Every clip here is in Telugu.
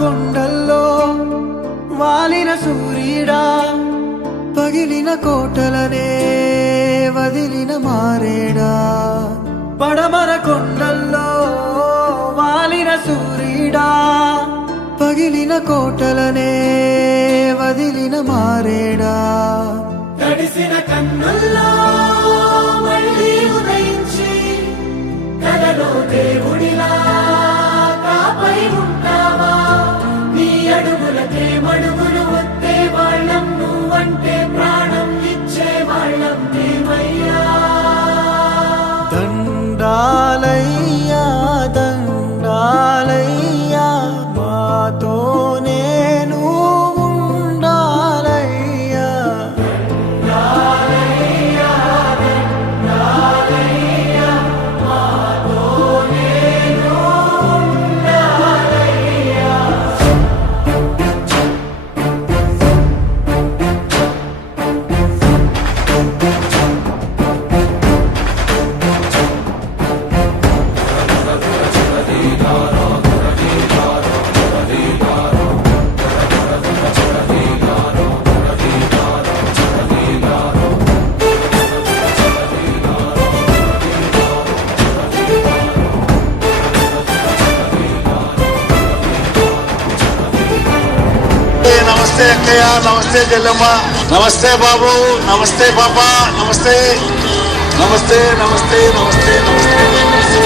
కొండల్లో వాలిన సూర్యుడా, పగిలిన కోటలనే వదిలిన మారేడా. పడమర కొండల్లో వాలిన సూర్యుడా, పగిలిన కోటలనే వదిలిన మారేడా. తడిసిన కన్నుల్లో మళ్ళీ ఉదయించి కలలో దేవుడిలా కాపై ఉంటావా. నీ అడుగులకే మడుగులు వస్తే వాళ్ళం, నువ్వంటే ప్రాణం ఇచ్చే వాళ్ళం మేమయ్యా. దండాలయ్యా దండాలయ్యా, మాతోనే నువ్వు ఉండాలయ్యా. నమస్తే అక్కయ్య, నమస్తే చెల్లెమ్మ, నమస్తే బాబు, నమస్తే పాప, నమస్తే నమస్తే నమస్తే నమస్తే నమస్తే.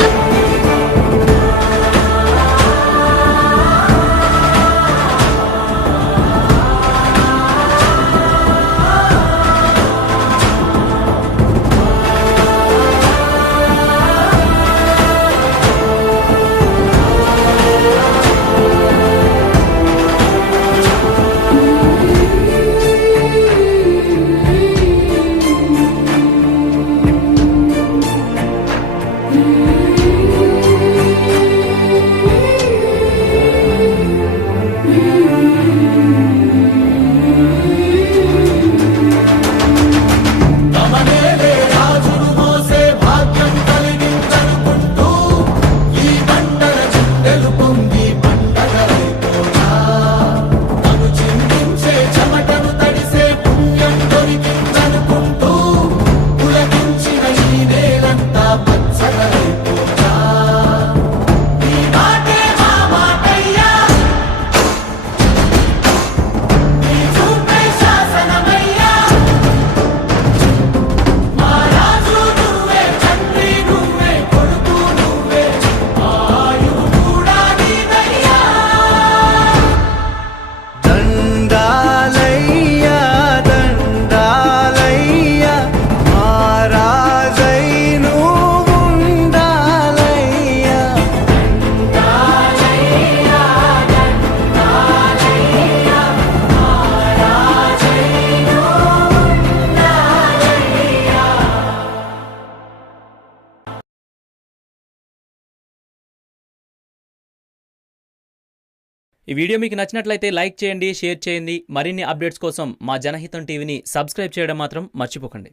ఈ వీడియో మీకు నచ్చినట్లయితే లైక్ చేయండి, షేర్ చేయండి. మరిన్ని అప్డేట్స్ కోసం మా జనహితం టీవీని సబ్స్క్రైబ్ చేయడం మాత్రం మర్చిపోకండి.